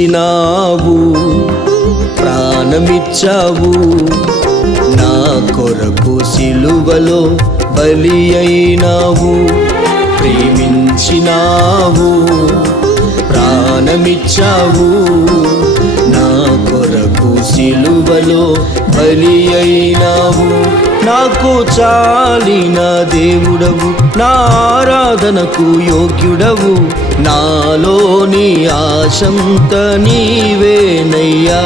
ప్రేమించినావు, ప్రాణమిచ్చావు, నా కొరకు సిలువలో బలి అయినావు. ప్రేమించినావు, ప్రాణమిచ్చావు, నా కొరకు సిలువలో బలి అయినావు. నాకు చాలిన దేవుడవు, నా ఆరాధనకు యోగ్యుడవు, నాలోని ఆశంత నీవేనయ్యా.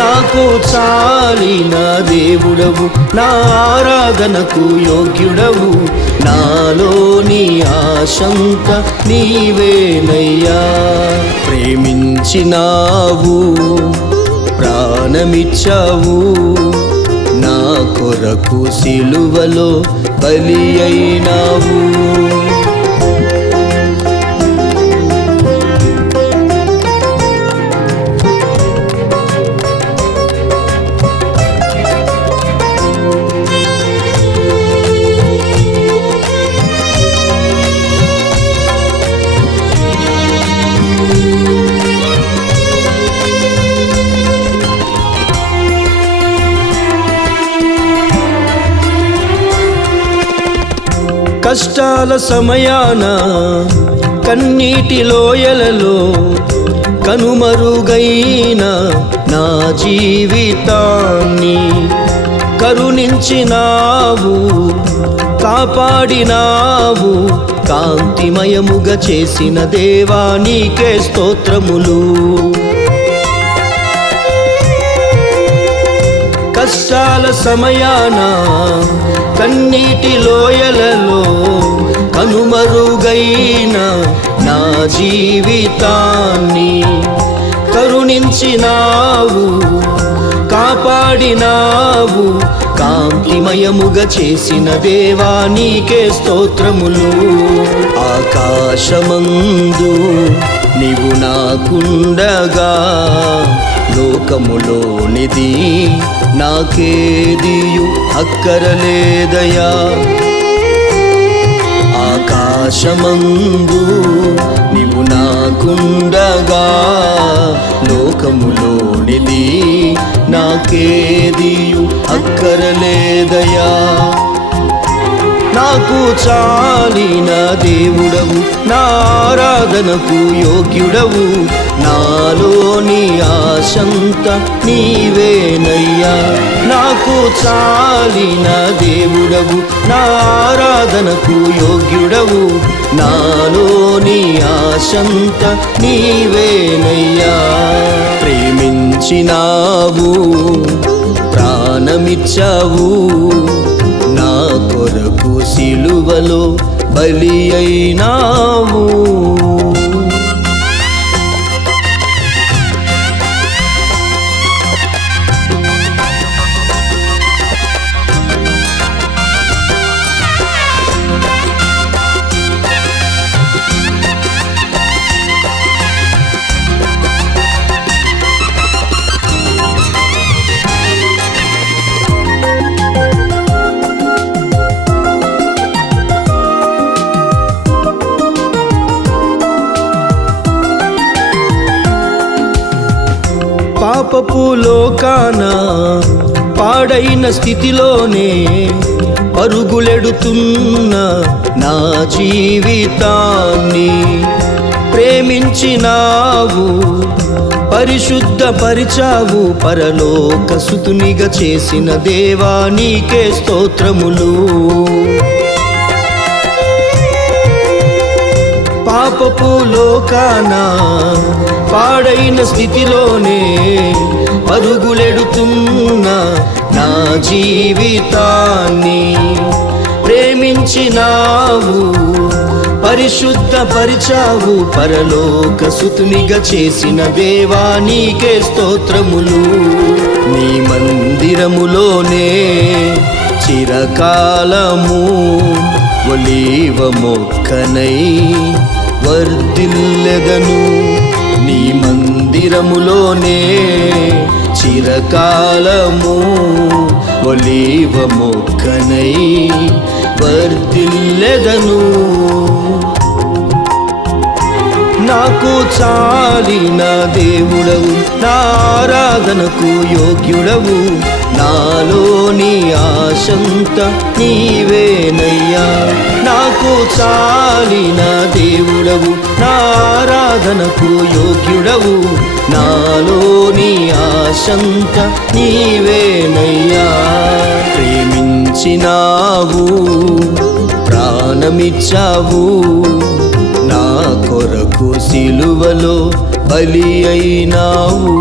నాకు చాలిన దేవుడవు, నా ఆరాధనకు యోగ్యుడవు, నాలోని ఆశంత నీవేనయ్యా. ప్రేమించినావు, ప్రాణమిచ్చావు, నా కొరకు సిలువలో బలి అయినావు. కష్టాల సమయాన కన్నీటి లోయలలో కనుమరుగైన నా జీవితాన్ని కరుణించినావు, కాపాడినావు, కాంతిమయముగా చేసిన దేవా నీకే స్తోత్రములు. కష్టాల సమయాన కన్నీటి లోయలలో కనుమరుగైన నా జీవితాన్ని కరుణించినావు, కాపాడినావు, కాంతిమయముగా చేసిన దేవా నీకే స్తోత్రములు. ఆకాశమందు నీవు నాకుండగా లోకములోనిది నాకేదియు అక్కరలేదయా. ఆకాశమందు నీవు నాకుండగా లోకములోనిది నాకేదియు అక్కరలేదయా. నాకు చాలిన దేవుడవు, నా ఆరాధనకు యోగ్యుడవు, నాలోని ఆశంత నీవేనయ్యా. నాకు చాలిన దేవుడవు, నా ఆరాధనకు యోగ్యుడవు, నాలోని ఆశంత నీవేనయ్యా. ప్రేమించినావు, ప్రాణమిచ్చావు, నా కొరకు సిలువలో బలి అయినావు. పాపపు లోకాన పాడైన స్థితిలోనే పరుగులెడుతున్న నా జీవితాన్ని ప్రేమించినావు, పరిశుద్ధపరిచావు, పరలోక సుతునిగా చేసిన దేవా నీకే స్తోత్రములు. పాపపు లోకాన పాడైన స్థితిలోనే పరుగులెడుతున్న నా జీవితాన్ని ప్రేమించినావు, పరిశుద్ధపరిచావు, పరలోక సుతునిగా చేసిన దేవా నీకే స్తోత్రములు. నీ మందిరములోనే చిరకాలము ఒలీవ మొక్కనై వర్ధిల్లెదను. నీ మందిరములోనే చిరకాలము ఒలీవ మొక్కనై వర్ధిల్లెదను. నాకు చాలిన దేవుడవు, నా ఆరాధనకు యోగ్యుడవు. నాలోని ఆశంత నీవేనయ్యా. నాకు చాలిన దేవుడవు, నా ఆరాధనకు యోగ్యుడవు. నాలోని ఆశంత నీవేనయ్యా. ప్రేమించినావు, ప్రాణమిచ్చావు, నా కొరకు సిలువలో బలి అయినావు.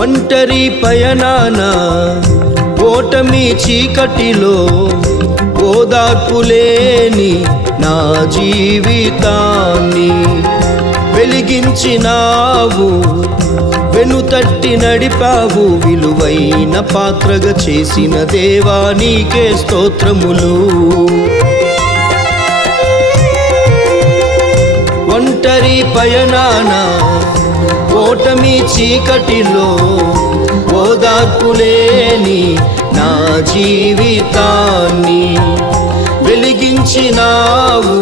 ఒంటరి పయనాన ఓటమి చీకటిలో ఓదార్పులేని నా జీవితాన్ని వెలిగించినావు, వెనుతట్టి నడిపావు. విలువైన పాత్రగా చేసిన దేవా నీకే స్తోత్రములు. ఒంటరి పయనాన ఓటమి చీకటిలో ఓదార్పులేని నా జీవితాన్ని వెలిగించినావు,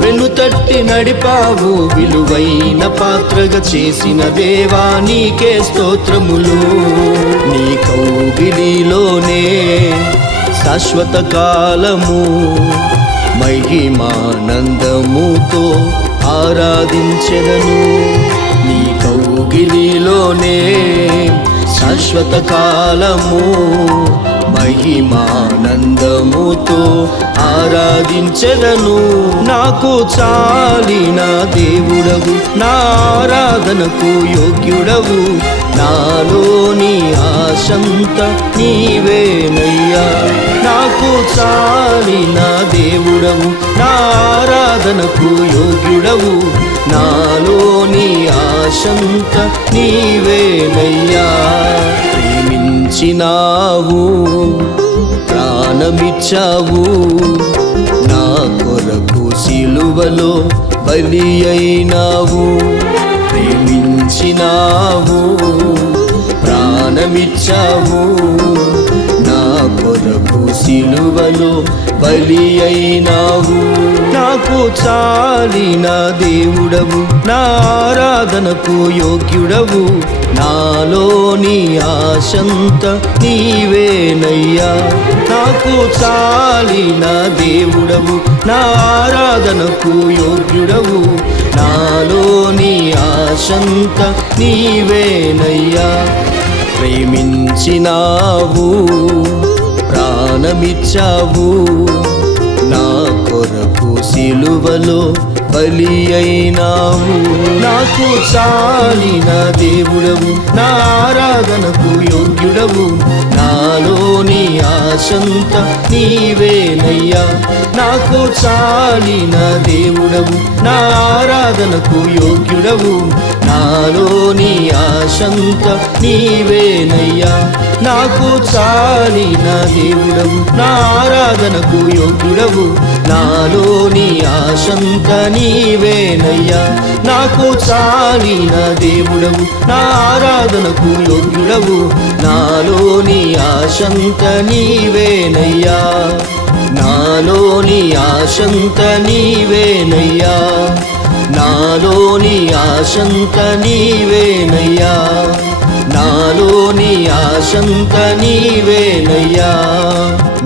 వెనుతట్టి నడిపావు. విలువైన పాత్రగా చేసిన దేవా నీకే స్తోత్రములు. నీ కౌగిలిలోనే శాశ్వత కాలము మహిమానందముతో ఆరాధించెదను. నీ కౌగిలిలోనే శాశ్వత కాలము మహిమానందముతో ఆరాధించెదను. నాకు చాలిన దేవుడవు, నా ఆరాధనకు యోగ్యుడవు. నాలోని ఆశంత నీవేనయ్యా. నాకు చాలిన దేవుడవు, నా ఆరాధనకు యోగ్యుడవు. నాలోని ఆశంత నీవేనయ్యా. ప్రేమించినావు, ప్రాణమిచ్చావు, నా కొరకు సిలువలో బలి అయినావు. ప్రేమించినావు, ప్రాణమిచ్చావు, నా కొరకు సిలువలో బలి అయినావు. నాకు చాలిన దేవుడవు, నా ఆరాధనకు యోగ్యుడవు. నాలోని ఆశంత నీవేనయ్యా. నాకు చాలిన దేవుడవు, నా ఆరాధనకు యోగ్యుడవు. నాలోని ఆశంత నీవేనయ్యా. ప్రేమించినావు, ప్రాణమిచ్చావు, నా కొరకు సిలువలో బలి అయినావు. నాకు చాలిన దేవుడవు, నా ఆరాధనకు యోగ్యుడవు. నాలోని ఆశంత నీవేనయ్యా. నాకు చాలిన దేవుడవు, నా ఆరాధనకు యోగ్యుడవు. నాలోని ఆశంత నీవేనయ్యా. నాకు చాలిన దేవుడవు, నా ఆరాధనకు యోగ్యుడవు. నాలోని ఆశంత నీవేనయ్యా. నాకు చాలిన దేవుడవు, నా ఆరాధనకు యోగ్యుడవు. నాలోని ఆశంత నీవేనయ్యా. నాలోని ఆశంత నీవేనయ్యా. నాలోని ఆశంత నీవేనయ్యా. నాలోని ఆశంత నీవేనయ్యా.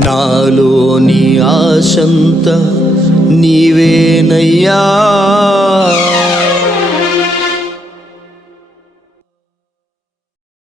నాలోని ఆశంత నీవేనయ్యా.